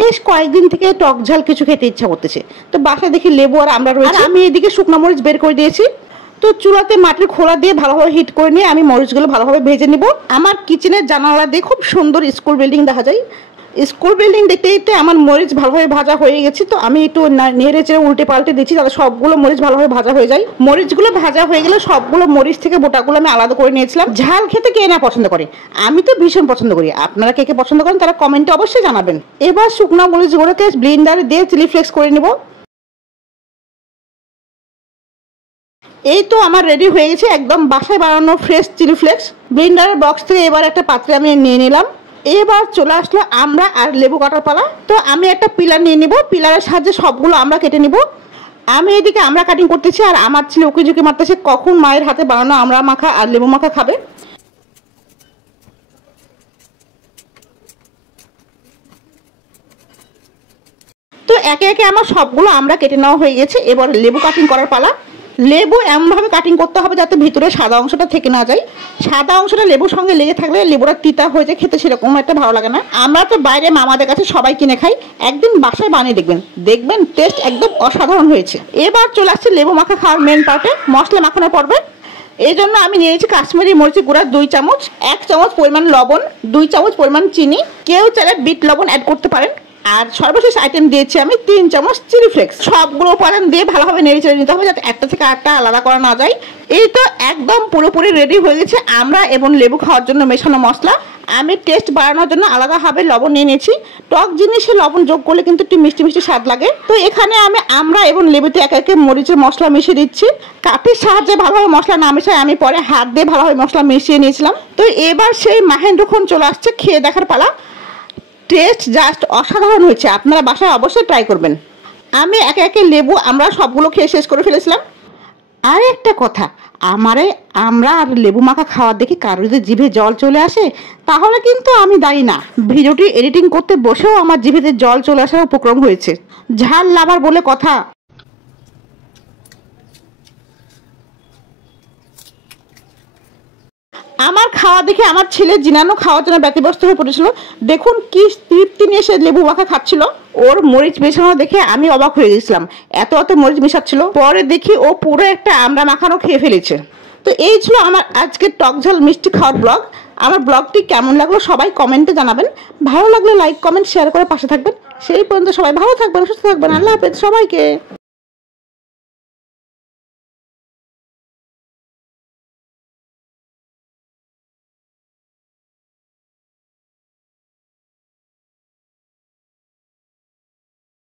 বেশ কয়েকদিন থেকে টক ঝাল কিছু খেতে ইচ্ছা করতেছে, তো বাসায় দেখি লেবু আর আমরা রয়েছে। আমি এদিকে শুকনো মরিচ বের করে দিয়েছি। তো চুলাতে মাটির খোলা দিয়ে ভালোভাবে হিট করে নিয়ে আমি মরিচগুলো ভালোভাবে ভেজে নিব। আমার কিচেনের জানালা দিয়ে খুব সুন্দর স্কুল বিল্ডিং দেখা যায়। স্কুল বিল্ডিং দেখতে দেখতে আমার মরিচ ভালোভাবে ভাজা হয়ে গেছে, তো আমি একটু নেড়ে চেড়ে উল্টে পাল্টে দিচ্ছি যাতে সবগুলো মরিচ ভালোভাবে ভাজা হয়ে যায়। মরিচগুলো ভাজা হয়ে গেলে সবগুলো মরিচ থেকে বোটাগুলো আমি আলাদা করে নিয়েছিলাম। ঝাল খেতে কে না পছন্দ করে, আমি তো ভীষণ পছন্দ করি। আপনারা কে কে পছন্দ করেন তারা কমেন্টে অবশ্যই জানাবেন। এবার শুকনো মরিচগুলোকে ব্লেন্ডারে দিয়ে চিলি ফ্লেক্স করে নেব। এই তো আমার রেডি হয়ে গেছে একদম বাসায় বানানো ফ্রেশ চিলি ফ্লেক্স। ব্লেন্ডারের বক্স থেকে এবার একটা পাত্রে আমি নিয়ে নিলাম। এবার চলে আসলো আমরা আর লেবু কাটার পালা। তো আমি একটা পিলার নিয়ে নিব, পিলারের সাহায্যে সবগুলো আমরা কেটে নিব। আমি এদিকে আমরা কাটিং করতেছি আর আমার ছেলে উকি ঝুঁকি মারতেছে কখন মায়ের হাতে বানানো আমরা মাখা আর লেবু মাখা খাবে। তো একে একে আমার সবগুলো আমরা কেটে নেওয়া হয়ে গেছে। এবার লেবু কাটিং করার পালা। লেবু এমনভাবে কাটিং করতে হবে যাতে ভিতরে সাদা অংশটা থেকে না যায়। সাদা অংশটা লেবুর সঙ্গে লেগে থাকলে লেবুটা তিতা হয়ে যায়, খেতে সেরকম একটা ভালো লাগে না। আমরা তো বাইরে মামাদের কাছে সবাই কিনে খাই, একদিন বাসায় বানিয়ে দেখবেন টেস্ট একদম অসাধারণ হয়েছে। এবার চলে আসছে লেবু মাখা খাওয়ার মেন পার্টে, মশলা মাখানোর পর্বে। এই জন্য আমি নিয়েছি কাশ্মীরি মরিচের গুঁড়া 2 চামচ, 1 চামচ পরিমাণ লবণ, 2 চামচ পরিমাণ চিনি, কেউ চাইলে বিট লবণ অ্যাড করতে পারেন। আর সর্বশেষ আইটেম দিয়েছি আমি 3 চামচ চিলি ফ্লেক্স। সবগুলো উপাদান দিয়ে ভালোভাবে নেড়ে চেড়ে নিতে হবে যাতে একটা থেকে আরেকটা আলাদা করা না যায়। এই তো একদম পুরোপুরি রেডি হয়ে গেছে আমরা এবং লেবু খাওয়ার জন্য মেশানো মশলা। আমি টেস্ট বাড়ানোর জন্য আলাদাভাবে লবণ নিয়ে নিয়েছি। টক জিনিসে লবণ যোগ করলে কিন্তু একটু মিষ্টি মিষ্টি স্বাদ লাগে। তো এখানে আমি আমরা এবং লেবুতে একে একে মরিচের মশলা মিশিয়ে দিচ্ছি। কাঠির সাহায্যে ভালোভাবে মশলা না মিশাই আমি পরে হাত দিয়ে ভালোভাবে মশলা মিশিয়ে নিয়েছিলাম। তো এবার সেই মাহেন্দ্রক্ষণ চলে আসছে খেয়ে দেখার পালা। টেস্ট জাস্ট অসাধারণ হয়েছে, আপনারা বাসায় অবশ্যই ট্রাই করবেন। আমি একে একে লেবু আমরা সবগুলো খেয়ে শেষ করে ফেলেছিলাম। আর একটা কথা, আমরা আর লেবু মাখা খাওয়ার দেখে কারো যদি জিভে জল চলে আসে তাহলে কিন্তু আমি দায়ী না। ভিডিওটি এডিটিং করতে বসেও আমার জিভেতে জল চলে আসার উপক্রম হয়েছে। ঝাল লাভার বলে কথা। আমার খাওয়া দেখে আমার ছেলে জিনানো খাওয়ার জন্য ব্যতিব্যস্ত হয়ে পড়েছিল। দেখুন কি তৃপ্তি নিয়ে সে লেবু মাখা খাচ্ছিল। ওর মরিচ মেশানো দেখে আমি অবাক হয়ে গেছিলাম, এত মরিচ মেশাচ্ছিল। পরে দেখি ও পুরো একটা আমরা মাখানো খেয়ে ফেলেছে। তো এই ছিল আমার আজকের টক ঝাল মিষ্টি খাওয়ার ব্লগ। আমার ব্লগটি কেমন লাগলো সবাই কমেন্টে জানাবেন। ভালো লাগলে লাইক কমেন্ট শেয়ার করে পাশে থাকবেন। সেই পর্যন্ত সবাই ভালো থাকবেন, সুস্থ থাকবেন। আল্লাহ হাফেজ সবাইকে।